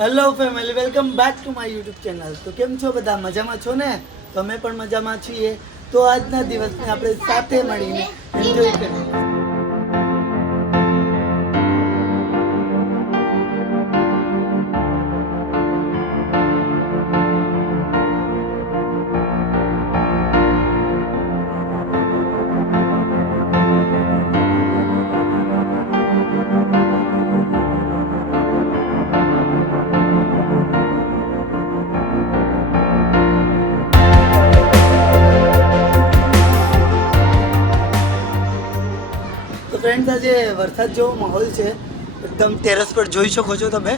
Hello family, welcome back to my YouTube channel. તો કેમ છો બધા? મજામાં છો ને? તો અમે પણ મજામાં છીએ. તો આજના દિવસને આપણે સાથે મળીને એન્જોય કરીએ. તો ફ્રેન્ડ્સ, આજે વરસાદ જેવો માહોલ છે. એકદમ ટેરેસ પર જોઈ શકો છો તમે.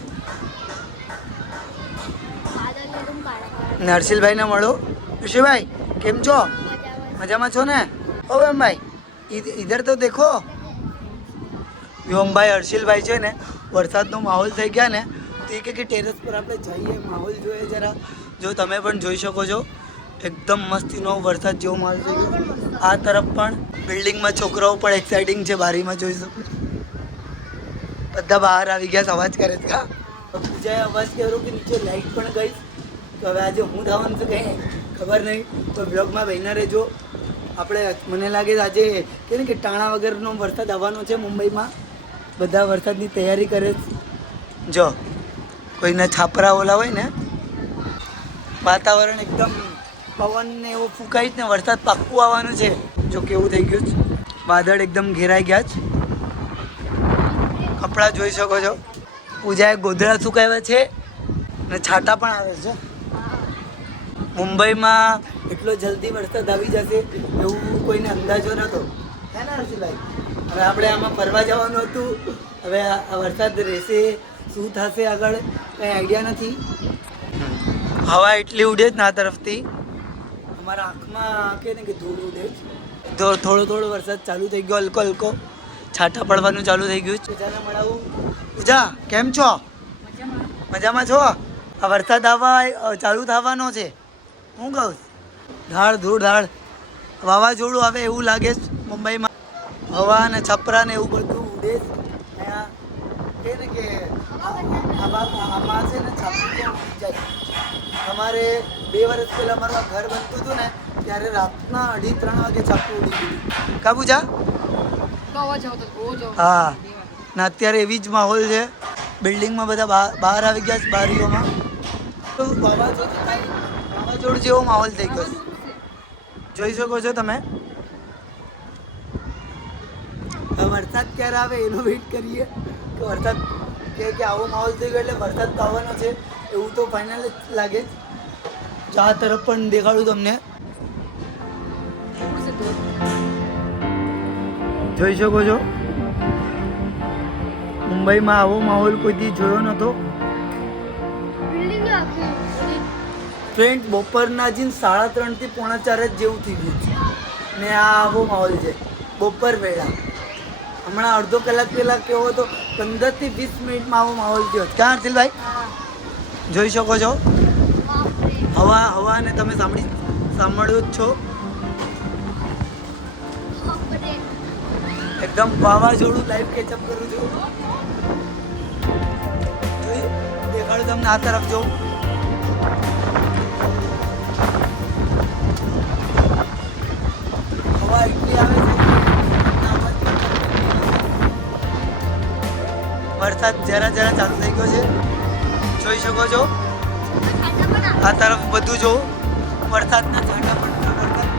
ને હર્ષિલભાઈને મળો. હર્ષિલભાઈ કેમ છો? મજામાં છો ને? ઓ ભાઈ, ઇધર તો દેખો. વ્યોમભાઈ હર્ષિલભાઈ છે ને, વરસાદનો માહોલ થઈ ગયા ને તો એ કે ટેરેસ પર આપણે જઈએ, માહોલ જોઈએ જરા. જો તમે પણ જોઈ શકો છો, એકદમ મસ્તીનો વરસાદ જેવો માહોલ થઈ ગયો. આ તરફ પણ બિલ્ડિંગમાં છોકરાઓ પણ એક્સાઇટિંગ છે. બારીમાં જોઈ શકો, બધા બહાર આવી ગયા. અવાજ કરે છે કા? પૂજાએ અવાજ કર્યો કે નીચે લાઈટ પણ ગઈ. તો હવે આજે હું થવાનું છે કંઈ ખબર નહીં. તો બ્લોગમાં બહેના રહેજો. આપણે મને લાગે છે આજે કે ને કે ટાણા વગરનો વરસાદ આવવાનો છે મુંબઈમાં. બધા વરસાદની તૈયારી કરે છે. જો કોઈને છાપરા ઓલા હોય ને, વાતાવરણ એકદમ પવન ને એવું ફૂંકાય ને વરસાદ પાક્કું આવવાનું છે. જો કેવું થઈ ગયું છે, વાદળ એકદમ ઘેરાઈ ગયા છે. કપડાં જોઈ શકો છો. પૂજાએ ગોધડા સુકાવ્યા છે ને છાંટા પણ આવે છે. મુંબઈમાં એટલો જલ્દી વરસાદ આવી જશે એવું કોઈને અંદાજો નહોતો, હે ને હર્ષિભાઈ? હવે આપણે આમાં ફરવા જવાનું હતું. હવે આ વરસાદ રહેશે, શું થશે આગળ કંઈ આઈડિયા નથી. હવા એટલી ઉડે જ ના તરફથી, અમારા આંખમાં કે ને કે ધૂળ ઉડે જ. તો થોડો થોડો વરસાદ ચાલુ થઈ ગયો, હલકો હલકો છાંટા પડવાનું ચાલુ થઈ ગયું. પૂજાને મળાવું. પૂજા કેમ છો? મજામાં છો? આ વરસાદ આવવા ચાલુ થવાનો છે. હું કહું ધાડ ધૂળ ધાડ વાવાઝોડું આવે એવું લાગે છે મુંબઈમાં. હવા ને છપરા ને એવું બધું ઉડે જ. અહીંયા કે ને કે આમાં છે ને છાપરું ઉડી જાય. અમારે 2 વર્ષ પહેલાં અમારું ઘર બનતું હતું ને ત્યારે રાતના 2:30-3 વાગે છાપરું ઉડી ગયું. કા પૂજા? હા, ને અત્યારે એવી જ માહોલ છે. બિલ્ડિંગમાં બધા બહાર આવી ગયા છે, બારીઓમાં. તો વાવાઝોડું જેવો માહોલ થઈ ગયો છે. જોઈ શકો છો તમે. વરસાદ ક્યારે આવે એનો વેઇટ કરીએ કે વરસાદ કે આવો માહોલ થઈ ગયો એટલે વરસાદ તો આવવાનો છે એવું તો ફાઇનલ જ લાગે. આ તરફ પણ દેખાડું તમને. જોઈ શકો છો, મુંબઈમાં આવો માહોલ કોઈથી જોયો નહોતો. ફ્રેન્ડ, બપોરના જ 3:30 થી 3:45 જેવું થઈ ગયું છે ને આ આવો માહોલ છે બપોર વેળા. હમણાં અડધો કલાક પહેલાં કેવો હતો, 15 થી 20 મિનિટમાં આવો માહોલ થયો. ક્યાં હર્ષિલભાઈ? જોઈ શકો છો હવાને તમે સાંભળ્યું જ છો. એકદમ વાવાઝોડું લાઈવ કેચઅપ કરું છું. દેખાડું તમને આ તરફ જો. હવા એટલી આવે છે. વરસાદ જરા જરા ચાલુ થઈ ગયો છે. જોઈ શકો છો આ તરફ બધું જો વરસાદના છાંટા પણ વરસાદ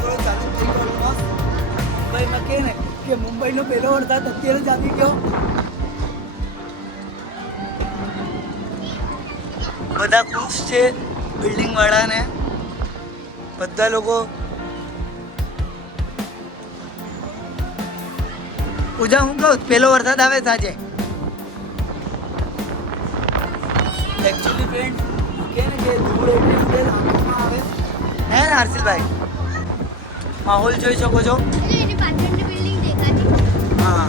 થોડો ચાલુ થઈ ગયો. મુંબઈમાં કે ને કે મુંબઈનો પહેલો વરસાદ અત્યારે જ આવી ગયો. બધા ખુશ છે, બિલ્ડિંગ વાળાને બધા લોકો. પૂજા હું કહું પહેલો વરસાદ આવે છે આજે. એકચ્યુઅલી ફ્રેન્ડ કે ને કે ધૂળ એટલી ઉડે આંખોમાં આવે, હે ને હર્ષિલભાઈ? માહોલ જોઈ શકો છો. હા,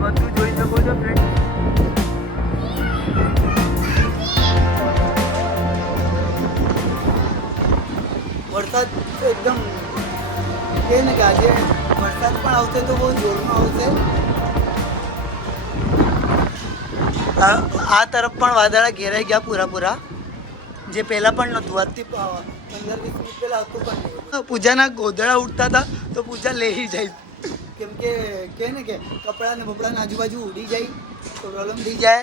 બધું જોઈ શકો છો ફ્રેન્ડ. વરસાદ એકદમ કે ને કે આજે વરસાદ પણ આવશે તો બહુ જોરમાં આવશે. આ તરફ પણ વાદળા ઘેરાઈ ગયા પૂરા, જે પહેલાં પણ નહોતું. આજથી 15-20 મિનિટ પહેલાં હતું પણ નહીં. પૂજાના ગોદડા ઉડતા હતા તો પૂજા લઈ જાય, કેમ કે ને કે કપડાં ને બપડાને આજુબાજુ ઉડી જાય તો પ્રોબ્લેમ થઈ જાય.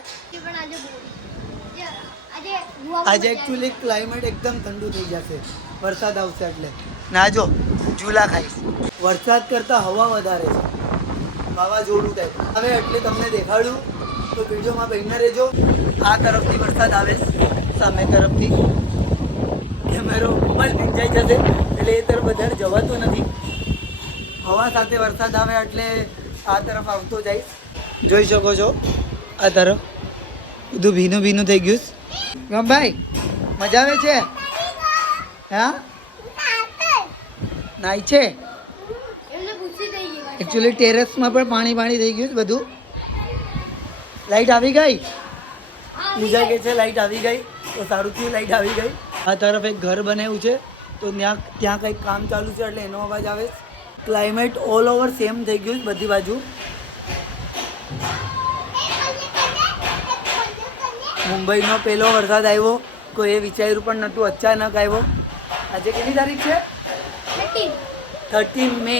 આજે એકચ્યુઅલી ક્લાઇમેટ એકદમ ઠંડુ થઈ જશે, વરસાદ આવશે એટલે. ના જો ઝૂલા ખાઈશ. વરસાદ કરતાં હવા વધારે છે, વાવાઝોડું થાય. હવે એટલે તમને દેખાડું તો વિડીયોમાં બહીને રહેજો. આ તરફથી વરસાદ આવે, સામે તરફથી કેમેરો મોબાઈલ ભીંજાઈ જશે એટલે એ તરફ વધારે જવાતું નથી. હવા સાથે વરસાદ આવે એટલે આ તરફ આવતો જાય. જોઈ શકો છો આ તરફ બધું ભીનું ભીનું થઈ ગયું. ભાઈ મજા આવે છે? હા નાઈ છે. એકચ્યુઅલી ટેરેસમાં પણ પાણી થઈ ગયું બધું. લાઈટ આવી ગઈ. પૂજા કે છે લાઈટ આવી ગઈ તો સારું થયું, લાઈટ આવી ગઈ. આ તરફ એક ઘર બનાવ્યું છે તો ત્યાં કંઈક કામ ચાલુ છે એટલે એનો અવાજ આવે. ક્લાઇમેટ ઓલ ઓવર સેમ થઈ ગયું બધી બાજુ. મુંબઈનો પહેલો વરસાદ આવ્યો, કોઈ એ વિચાર્યું પણ નહોતું, અચાનક આવ્યો. આજે કેટલી તારીખ છે? 13 મે.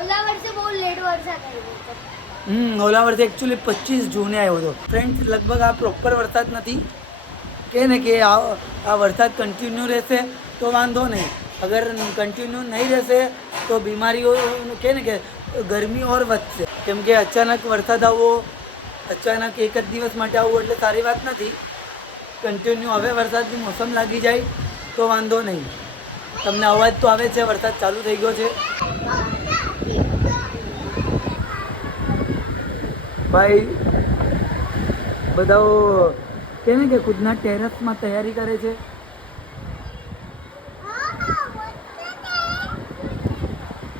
ઓલા વર્ષે બહુ લેટ વરસાદ આવ્યો. ઓલા વર્ષે એકચ્યુઅલી 25 જૂને આવ્યો હતો. ફ્રેન્ડ્સ લગભગ આ પ્રોપર વરસાદ નથી કે આ વરસાદ કન્ટિન્યુ રહેશે તો વાંધો નહીં. અગર કન્ટિન્યુ નહીં રહેશે તો બીમારીઓ કે ગરમી ઓર વધશે. કેમ કે અચાનક વરસાદ આવવો, અચાનક એક જ દિવસ માટે આવવું એટલે સારી વાત નથી. કન્ટિન્યુ હવે વરસાદની મોસમ લાગી જાય તો વાંધો નહીં. તમને અવાજ તો આવે છે, વરસાદ ચાલુ થઈ ગયો છે. ભાઈ બધા કે ખુદના ટેરેસમાં તૈયારી કરે છે.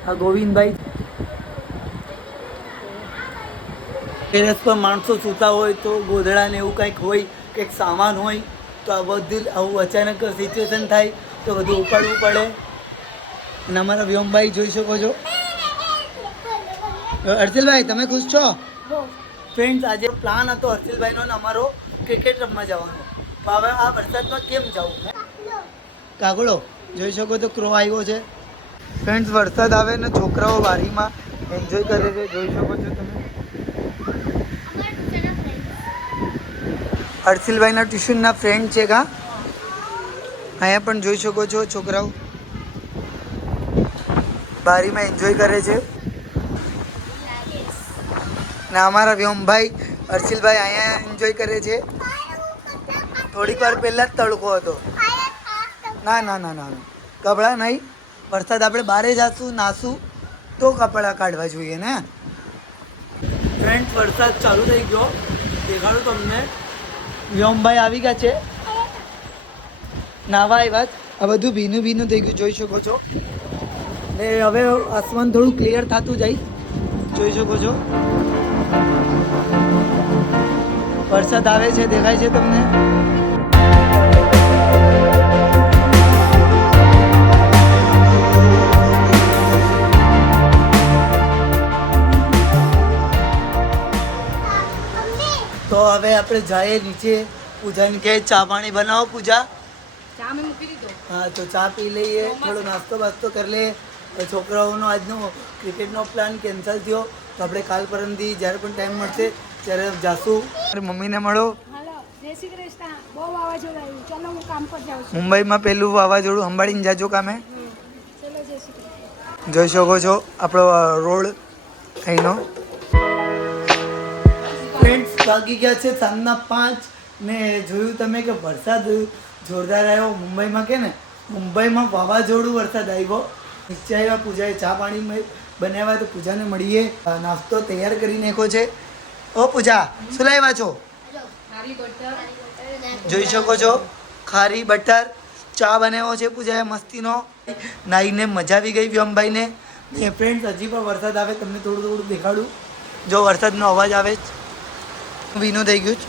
આ ગોવિંદભાઈ ટેરેસ પર માણસો સૂતા હોય તો ગોધડા ને એવું કંઈક હોય, કંઈક સામાન હોય તો આ બધું આવું અચાનક સિચ્યુએશન થાય તો બધું ઉપાડવું પડે. અને અમારા વ્યોમભાઈ જોઈ શકો છો. હર્ષિલભાઈ તમે ખુશ છો? ફ્રેન્ડ્સ આજે પ્લાન હતો હર્ષિલભાઈનો ને અમારો ક્રિકેટ રમવા જવાનો. હવે આ વરસાદમાં કેમ જવું? કાગડો જોઈ શકો તો ક્રો આવ્યો છે. ફ્રેન્ડ્સ વરસાદ આવે ને છોકરાઓ બારીમાં એન્જોય કરે છે, જોઈ શકો છો તમે. હર્ષિલભાઈના ટ્યુશનના ફ્રેન્ડ છે કા અહીંયા પણ જોઈ શકો છો. છોકરાઓ બારીમાં એન્જોય કરે છે. ને અમારા વ્યોમભાઈ હર્ષિલભાઈ અહીંયા એન્જોય કરે છે. થોડીક વાર પહેલાં જ તડકો હતો. ના કપડાં નહીં, વરસાદ આપણે બહારે જશું નાશું તો કપડાં કાઢવા જોઈએ ને. ફ્રેન્ડ્સ વરસાદ ચાલુ થઈ ગયો, દેખાડું તમને. વ્યોમભાઈ આવી ગયા છે નાવા આવ્યા. આ બધું ભીનું થઈ ગયું જોઈ શકો છો. ને હવે આસમાન થોડું ક્લિયર થતું જાય, જોઈ શકો છો. વરસાદ આવે છે, દેખાય છે તમને? તો હવે આપણે જઈએ નીચે. પૂજાને કહે ચા પાણી બનાવો. પૂજા ચા મેં મૂકી દીધો. હા તો ચા પી લઈએ, થોડો નાસ્તો બાસ્તો કરી લઈએ. છોકરાઓનો આજનો ક્રિકેટનો પ્લાન કેન્સલ થયો તો આપણે કાલ પરમથી જ્યારે પણ ટાઈમ મળશે ત્યારે જાશું. મમ્મીને મળો. જય શ્રી કૃષ્ણ. બહુ વાવાઝોડું આવ્યું, ચાલો હું કામ પર જાઉં છું. મુંબઈમાં પહેલું વાવાઝોડું સંભાળીને જાજો કામે. ચલો જય શ્રી કૃષ્ણ. જોઈ શકો છો આપણો રોડ અહીંનો. ફ્રેન્ડ્સ વાગી ગયા છે સાંજના 5 ને જોયું તમે કે વરસાદ જોરદાર આવ્યો મુંબઈમાં. કે ને મુંબઈમાં વાવાઝોડું વરસાદ આવ્યો. નીચે આવ્યા, પૂજાએ ચા પાણી બનાવ્યા તો પૂજાને મળીએ. નાસ્તો તૈયાર કરી નાખ્યો છે. ઓ પૂજા શું લાવ્યા છો? જોઈ શકો છો ખારી બટર ચા બનાવ્યો છે પૂજાએ મસ્તીનો. નાઈને મજા આવી ગઈ વ્યોમભાઈને. ફ્રેન્ડ્સ હજી પણ વરસાદ આવે, તમને થોડું દેખાડું. જો વરસાદનો અવાજ આવે ભીનું થઈ ગયું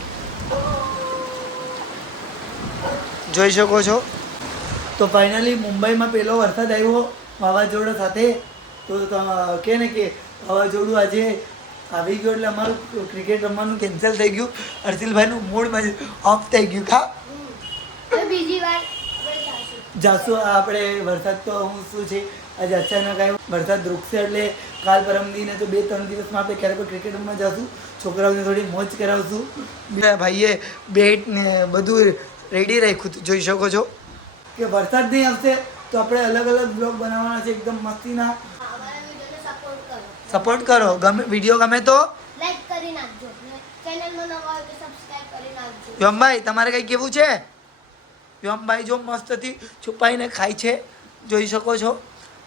જોઈ શકો છો. તો ફાઇનલી મુંબઈમાં પહેલો વરસાદ આવ્યો વાવાઝોડા સાથે. તો કે વાવાઝોડું આજે આવી ગયો એટલે અમારું ક્રિકેટ રમવાનું કેન્સલ થઈ ગયું. હર્ષિલભાઈનું મૂડ ઓફ થઈ ગયું. હવે બીજી વાર આપણે જાશું. જાશું આપણે વરસાદ તો હું શું છે આજે અચાનક આવ્યો વરસાદ રૂકશે એટલે કાલ પરમદીને તો 2-3 દિવસમાં આપણે ક્યારેક ક્રિકેટ રમવા જઈશું. છોકરાઓને થોડી મોજ કરાવશું. બીજા ભાઈએ બેટ ને બધું રેડી રાખ્યું હતું, જોઈ શકો છો કે વરસાદ નહીં આવશે તો આપણે અલગ અલગ બ્લોગ બનાવવાના છે એકદમ મસ્તીના. અમારા વિડીયોને સપોર્ટ કરો. સપોર્ટ કરો. ગમે વિડીયો ગમે તો લાઈક કરી નાખજો. ચેનલમાં નવા હોય તો સબસ્ક્રાઇબ કરી નાખજો. વ્યોમભાઈ તમારે કંઈ કેવું છે? વ્યોમભાઈ જો મસ્તથી છુપાઈને ખાય છે, જોઈ શકો છો,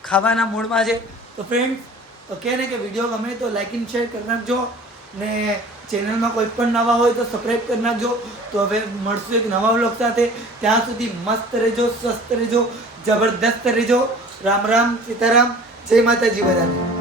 ખાવાના મૂડમાં છે. તો ફ્રેન્ડ્સ કહે ને કે વિડીયો ગમે તો લાઇક એન્ડ શેર કરી નાખજો ને ચેનલમાં કોઈ પણ નવા હોય તો સબસ્ક્રાઈબ કરી નાખજો. તો હવે મળશું એક નવા વ્લોગ સાથે. ત્યાં સુધી મસ્ત રહેજો, સ્વસ્થ રહેજો, જબરદસ્ત રહેજો. રામ રામ, સીતારામ, જય માતાજી બધાને.